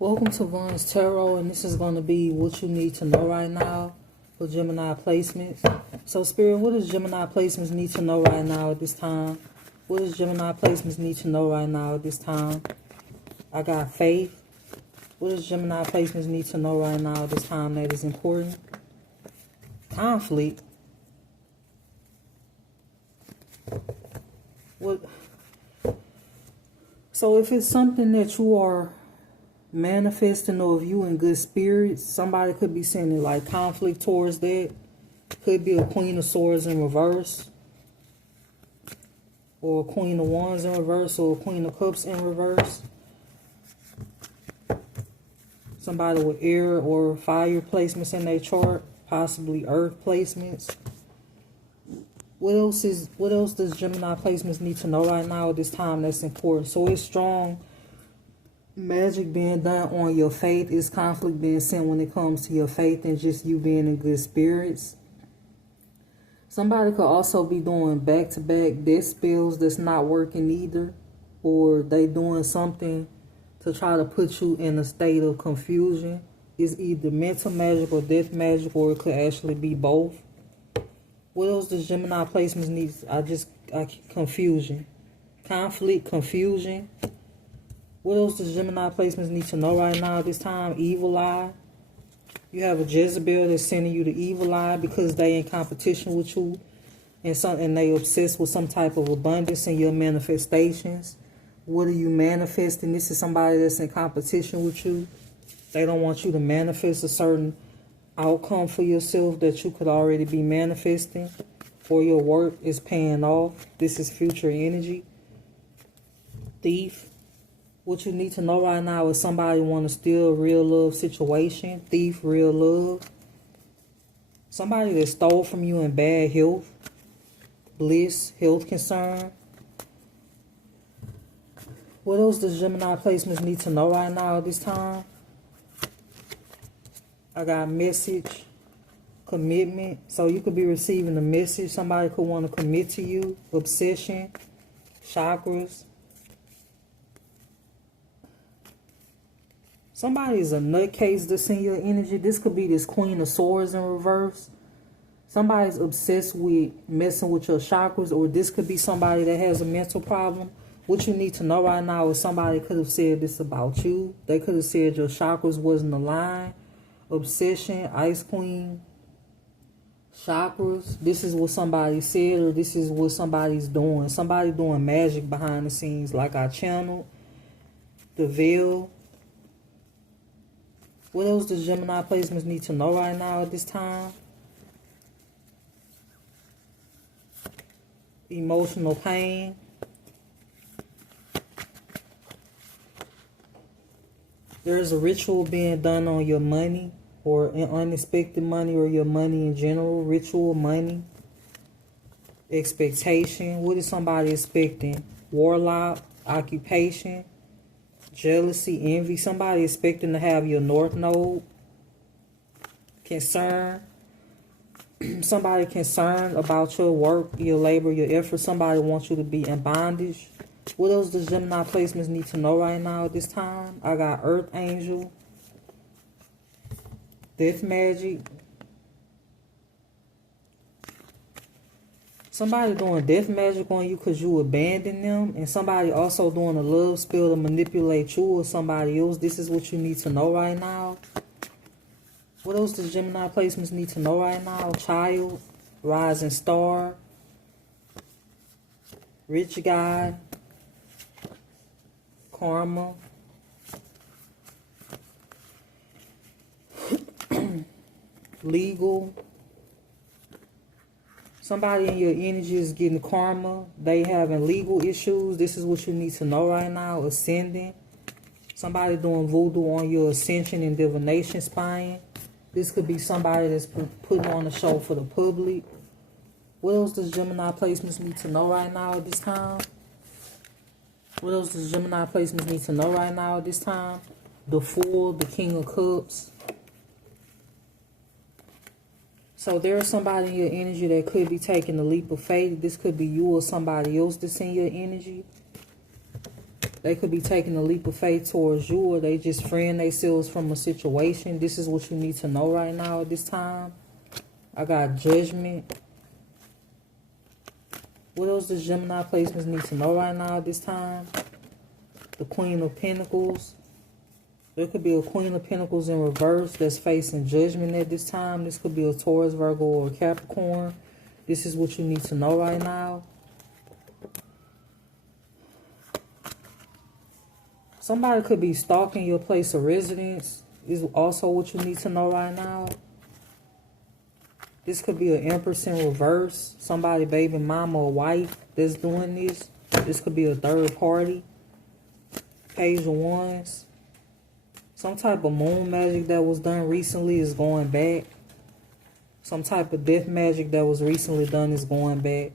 Welcome to Von's Tarot, and this is going to be what you need to know right now for Gemini placements. So, Spirit, what does Gemini placements need to know right now at this time? What does Gemini placements need to know right now at this time? I got faith. What does Gemini placements need to know right now at this time that is important? Conflict. What? So, if it's something that you are manifesting, or if you in good spirits, somebody could be sending like conflict towards that. Could be a Queen of Swords in reverse, or a Queen of Wands in reverse, or a Queen of Cups in reverse. Somebody with air or fire placements in their chart, possibly earth placements. What else does Gemini placements need to know right now at this time that's important? So it's strong magic being done on your faith. Is conflict being sent when it comes to your faith and just you being in good spirits. Somebody could also be doing back-to-back death spells that's not working either, or they doing something to try to put you in a state of confusion. It's either mental magic or death magic, or it could actually be both. What else does Gemini placements need? Confusion. Conflict, confusion. What else does Gemini placements need to know right now at this time? Evil eye. You have a Jezebel that's sending you the evil eye because they in competition with you, and they obsessed with some type of abundance in your manifestations. What are you manifesting? This is somebody that's in competition with you. They don't want you to manifest a certain outcome for yourself that you could already be manifesting, or your work is paying off. This is future energy. Thief. What you need to know right now is somebody want to steal a real love situation. Thief, real love. Somebody that stole from you in bad health. Bliss, health concern. What else does Gemini placements need to know right now at this time? I got message, commitment. So you could be receiving a message. Somebody could want to commit to you. Obsession, chakras. Somebody is a nutcase that's in your energy. This could be this Queen of Swords in reverse. Somebody's obsessed with messing with your chakras, or this could be somebody that has a mental problem. What you need to know right now is somebody could have said this about you. They could have said your chakras wasn't aligned. Obsession, Ice Queen, chakras. This is what somebody said, or this is what somebody's doing. Somebody doing magic behind the scenes, like I channeled. The veil. What else does Gemini placements need to know right now at this time? Emotional pain. There's a ritual being done on your money, or unexpected money, or your money in general. Ritual, money. Expectation. What is somebody expecting? Warlock, occupation. Jealousy, envy. Somebody expecting to have your North Node. Concern. Somebody concerned about your work, your labor, your effort. Somebody wants you to be in bondage. What else does Gemini placements need to know right now at this time? I got Earth Angel. Death magic. Somebody doing death magic on you because you abandoned them. And somebody also doing a love spell to manipulate you or somebody else. This is what you need to know right now. What else does Gemini placements need to know right now? Child. Rising star. Rich guy. Karma. Legal. Somebody in your energy is getting karma. They having legal issues. This is what you need to know right now. Ascending. Somebody doing voodoo on your ascension and divination spine. This could be somebody that's putting on a show for the public. What else does Gemini placements need to know right now at this time? What else does Gemini placements need to know right now at this time? The Fool, the King of Cups. So there's somebody in your energy that could be taking a leap of faith. This could be you or somebody else that's in your energy. They could be taking a leap of faith towards you, or they just freeing themselves from a situation. This is what you need to know right now at this time. I got Judgment. What else does Gemini placements need to know right now at this time? The Queen of Pentacles. There could be a Queen of Pentacles in reverse that's facing Judgment at this time. This could be a Taurus, Virgo, or a Capricorn. This is what you need to know right now. Somebody could be stalking your place of residence. Is also what you need to know right now. This could be an Empress in reverse. Somebody, baby mama or wife that's doing this. This could be a third party. Page of Wands. Some type of moon magic that was done recently is going back. Some type of death magic that was recently done is going back.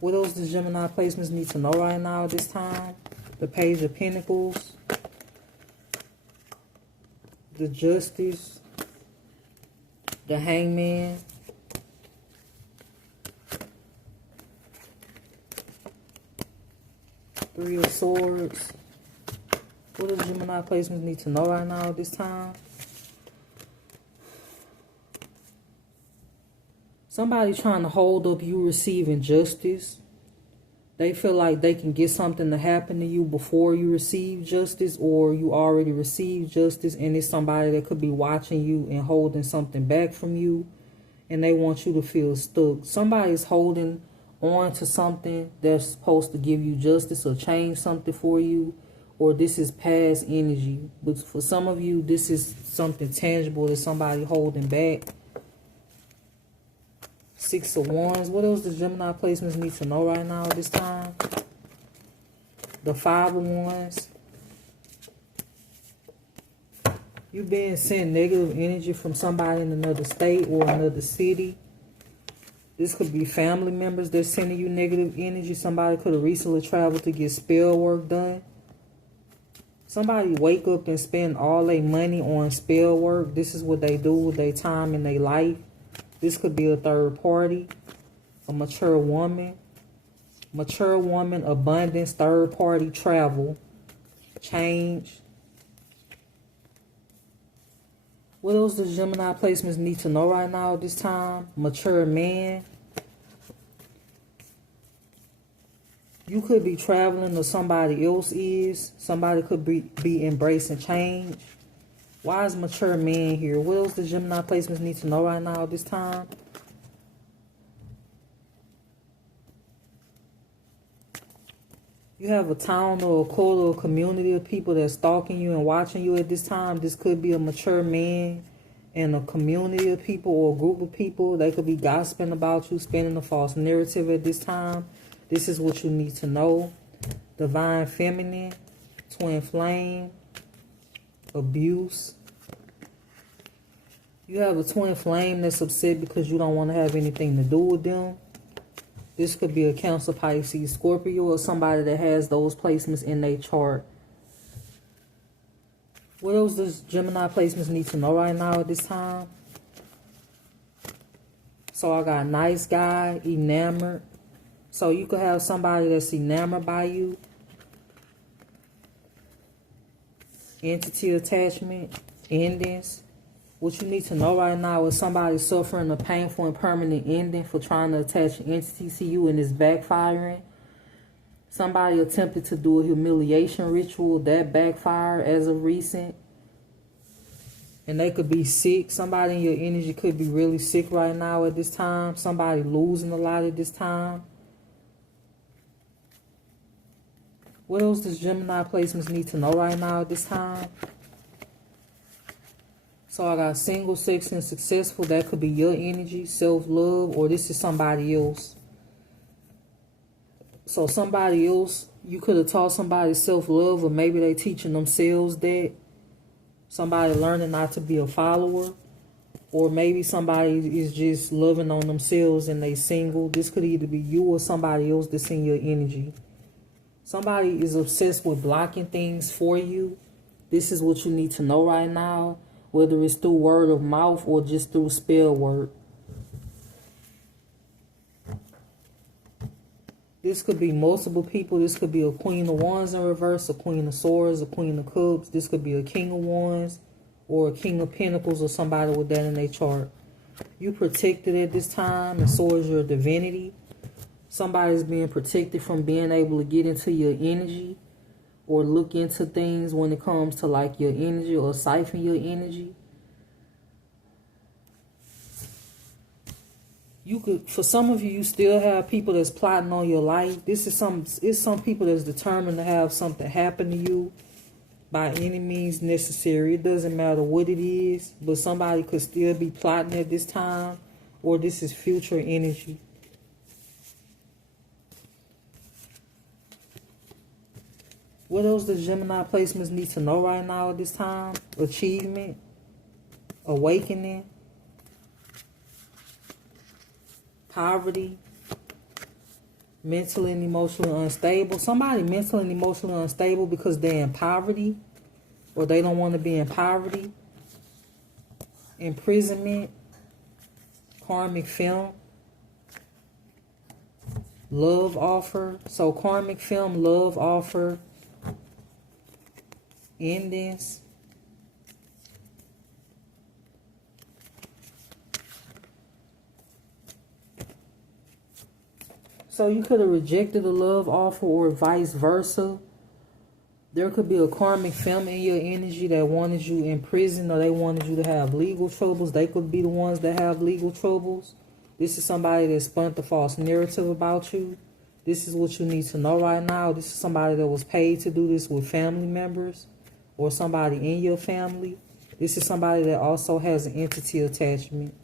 What else does Gemini placements need to know right now at this time? The Page of Pentacles. The Justice. The Hangman. Three of Swords. What does Gemini placements need to know right now at this time? Somebody trying to hold up you receiving justice. They feel like they can get something to happen to you before you receive justice, or you already received justice, and it's somebody that could be watching you and holding something back from you, and they want you to feel stuck. Somebody's holding on to something that's supposed to give you justice or change something for you, or this is past energy. But for some of you, this is something tangible that somebody holding back. Six of Wands. What else does Gemini placements need to know right now at this time? The Five of Wands. You being sent negative energy from somebody in another state or another city. This could be family members that's sending you negative energy. Somebody could have recently traveled to get spell work done. Somebody wake up and spend all their money on spell work. This is what they do with their time in their life. This could be a third party, a mature woman, abundance, third party, travel, change. What else does Gemini placements need to know right now at this time? Mature man. You could be traveling, or somebody else is. Somebody could be embracing change. Why is mature man here? What else does Gemini placements need to know right now at this time? You have a town or a cult or a community of people that's stalking you and watching you at this time. This could be a mature man and a community of people or a group of people. They could be gossiping about you, spinning a false narrative at this time. This is what you need to know. Divine Feminine, Twin Flame, abuse. You have a twin flame that's upset because you don't want to have anything to do with them. This could be a Cancer, Pisces, Scorpio, or somebody that has those placements in their chart. What else does Gemini placements need to know right now at this time? So I got nice guy, enamored. So you could have somebody that's enamored by you. Entity attachment, endings. What you need to know right now is somebody suffering a painful and permanent ending for trying to attach an entity to you and it's backfiring. Somebody attempted to do a humiliation ritual that backfired as of recent. And they could be sick. Somebody in your energy could be really sick right now at this time. Somebody losing a lot at this time. What else does Gemini placements need to know right now at this time? So I got single, sex, and successful. That could be your energy, self-love, or this is somebody else. So somebody else, you could have taught somebody self-love, or maybe they teaching themselves that. Somebody learning not to be a follower. Or maybe somebody is just loving on themselves and they single. This could either be you or somebody else that's in your energy. Somebody is obsessed with blocking things for you. This is what you need to know right now. Whether it's through word of mouth or just through spell work. This could be multiple people. This could be a Queen of Wands in reverse, a Queen of Swords, a Queen of Cups. This could be a King of Wands or a King of Pentacles or somebody with that in their chart. You protected at this time, and so is your divinity. Somebody's being protected from being able to get into your energy or look into things when it comes to like your energy or siphon your energy. You could, for some of you, you still have people that's plotting on your life. It's some people that's determined to have something happen to you by any means necessary. It doesn't matter what it is, but somebody could still be plotting at this time, or this is future energy. What else does Gemini placements need to know right now at this time? Achievement, awakening, poverty, mentally and emotionally unstable. Somebody mentally and emotionally unstable because they're in poverty or they don't want to be in poverty. Imprisonment, karmic film, love offer. So karmic film, love offer, endings. So you could have rejected a love offer or vice versa. There could be a karmic film in your energy that wanted you in prison, or they wanted you to have legal troubles. They could be the ones that have legal troubles. This is somebody that spun the false narrative about you. This is what you need to know right now. This is somebody that was paid to do this with family members or somebody in your family. This is somebody that also has an entity attachment.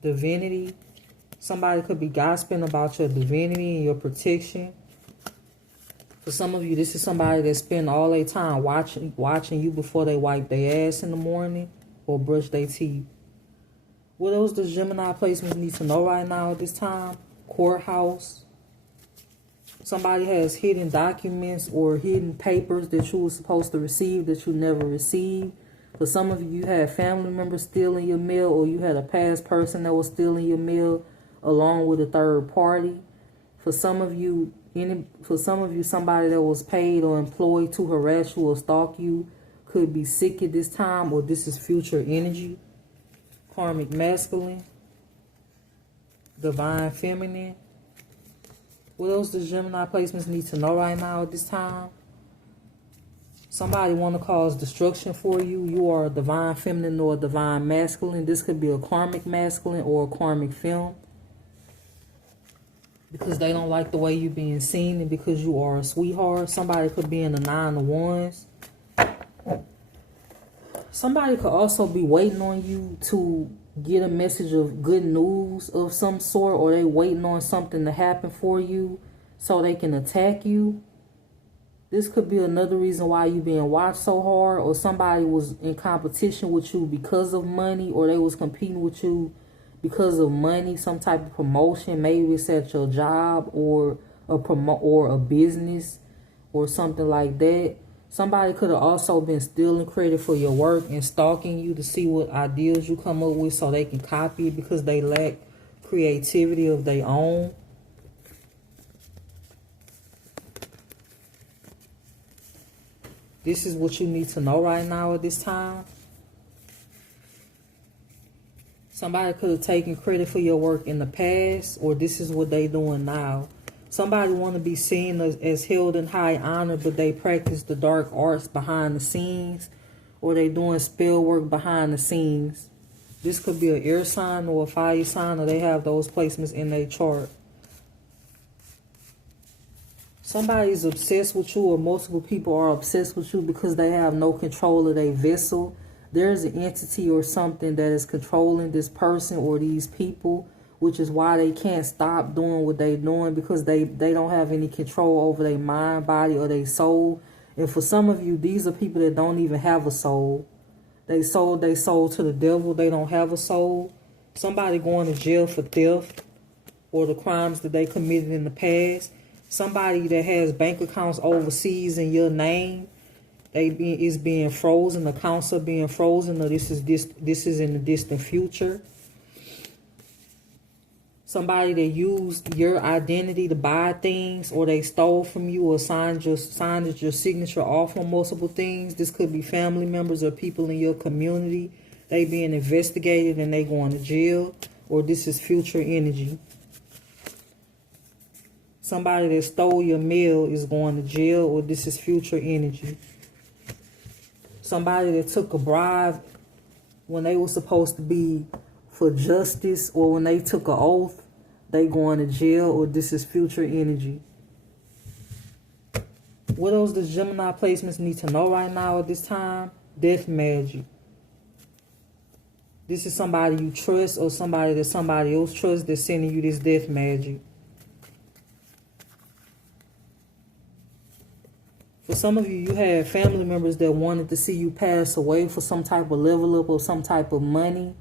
Divinity. Somebody could be gossiping about your divinity and your protection. For some of you, this is somebody that spend all their time watching you before they wipe their ass in the morning or brush their teeth. What else does Gemini placements need to know right now at this time? Courthouse. Somebody has hidden documents or hidden papers that you were supposed to receive that you never received. For some of you, you had family members stealing your mail, or you had a past person that was stealing your mail along with a third party. For some of you, somebody that was paid or employed to harass you or stalk you could be sick at this time, or this is future energy. Karmic masculine, divine feminine. What else does Gemini placements need to know right now at this time? Somebody want to cause destruction for you. You are a divine feminine or a divine masculine. This could be a karmic masculine or a karmic film, because they don't like the way you're being seen and because you are a sweetheart. Somebody could be in the 9 of Wands. Somebody could also be waiting on you to get a message of good news of some sort, or they waiting on something to happen for you so they can attack you. This could be another reason why you're being watched so hard, or somebody was in competition with you because of money, or they was competing with you because of money, some type of promotion. Maybe it's at your job or a business or something like that. Somebody could have also been stealing credit for your work and stalking you to see what ideas you come up with so they can copy it because they lack creativity of their own. This is what you need to know right now at this time. Somebody could have taken credit for your work in the past, or this is what they doing now. Somebody want to be seen as held in high honor, but they practice the dark arts behind the scenes, or they doing spell work behind the scenes. This could be an air sign or a fire sign, or they have those placements in their chart. Somebody's obsessed with you, or multiple people are obsessed with you because they have no control of their vessel. There's an entity or something that is controlling this person or these people, which is why they can't stop doing what they're doing, because they don't have any control over their mind, body, or their soul. And for some of you, these are people that don't even have a soul. They sold their soul to the devil. They don't have a soul. Somebody going to jail for theft or the crimes that they committed in the past. Somebody that has bank accounts overseas in your name, is being frozen. Accounts are being frozen, or this is in the distant future. Somebody that used your identity to buy things, or they stole from you, or signed your signature off on multiple things. This could be family members or people in your community. They being investigated and they going to jail, or this is future energy. Somebody that stole your mail is going to jail, or this is future energy. Somebody that took a bribe when they were supposed to be for justice, or when they took an oath, they going to jail, or this is future energy. What else does Gemini placements need to know right now at this time? Death magic. This is somebody you trust, or somebody that somebody else trusts that's sending you this death magic. For some of you, you had family members that wanted to see you pass away for some type of level up or some type of money.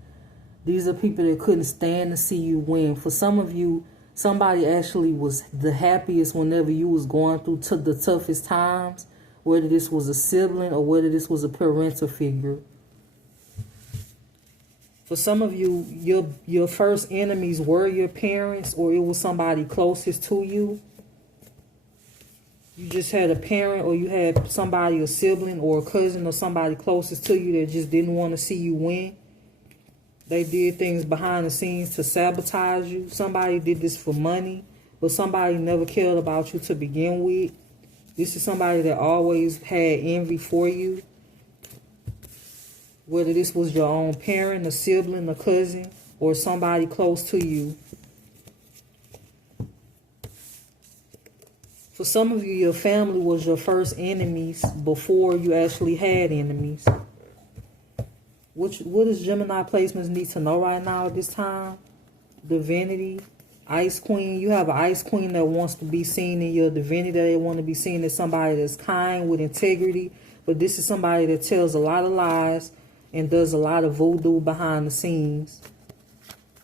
These are people that couldn't stand to see you win. For some of you, somebody actually was the happiest whenever you was going through the toughest times, whether this was a sibling or whether this was a parental figure. For some of you, your first enemies were your parents, or it was somebody closest to you. You just had a parent, or you had somebody, a sibling or a cousin or somebody closest to you that just didn't want to see you win. They did things behind the scenes to sabotage you. Somebody did this for money, but somebody never cared about you to begin with. This is somebody that always had envy for you. Whether this was your own parent, a sibling, a cousin, or somebody close to you. For some of you, your family was your first enemies before you actually had enemies. What does Gemini placements need to know right now at this time? Divinity, Ice Queen. You have an Ice Queen that wants to be seen in your divinity. They want to be seen as somebody that's kind, with integrity. But this is somebody that tells a lot of lies and does a lot of voodoo behind the scenes.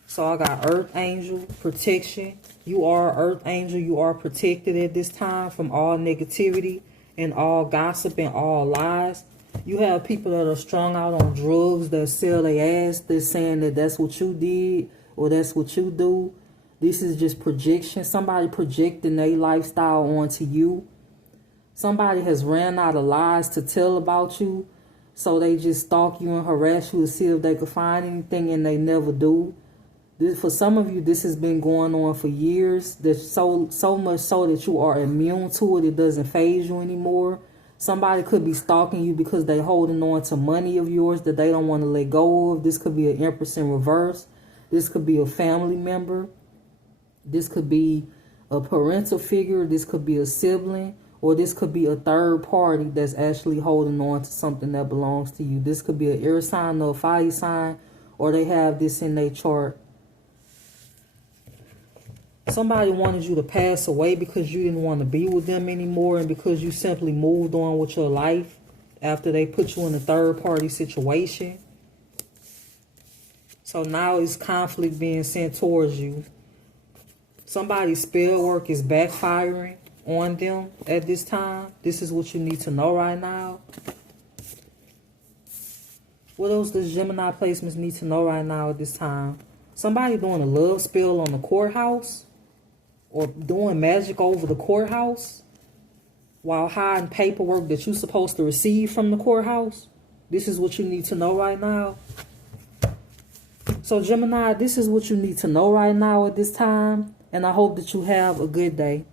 So I got Earth Angel, protection. You are an Earth Angel. You are protected at this time from all negativity and all gossip and all lies. You have people that are strung out on drugs, that sell their ass. They're saying that that's what you did or that's what you do. This is just projection. Somebody projecting their lifestyle onto you. Somebody has ran out of lies to tell about you. So they just stalk you and harass you to see if they could find anything, and they never do. For some of you, this has been going on for years. There's so much so that you are immune to it. It doesn't faze you anymore. Somebody could be stalking you because they're holding on to money of yours that they don't want to let go of. This could be an Empress in reverse. This could be a family member. This could be a parental figure. This could be a sibling. Or this could be a third party that's actually holding on to something that belongs to you. This could be an air sign or a fire sign. Or they have this in their chart. Somebody wanted you to pass away because you didn't want to be with them anymore, and because you simply moved on with your life after they put you in a third-party situation. So now it's conflict being sent towards you. Somebody's spell work is backfiring on them at this time. This is what you need to know right now. What else does Gemini placements need to know right now at this time? Somebody doing a love spell on the courthouse, or doing magic over the courthouse while hiding paperwork that you're supposed to receive from the courthouse. This is what you need to know right now. So Gemini, this is what you need to know right now at this time. And I hope that you have a good day.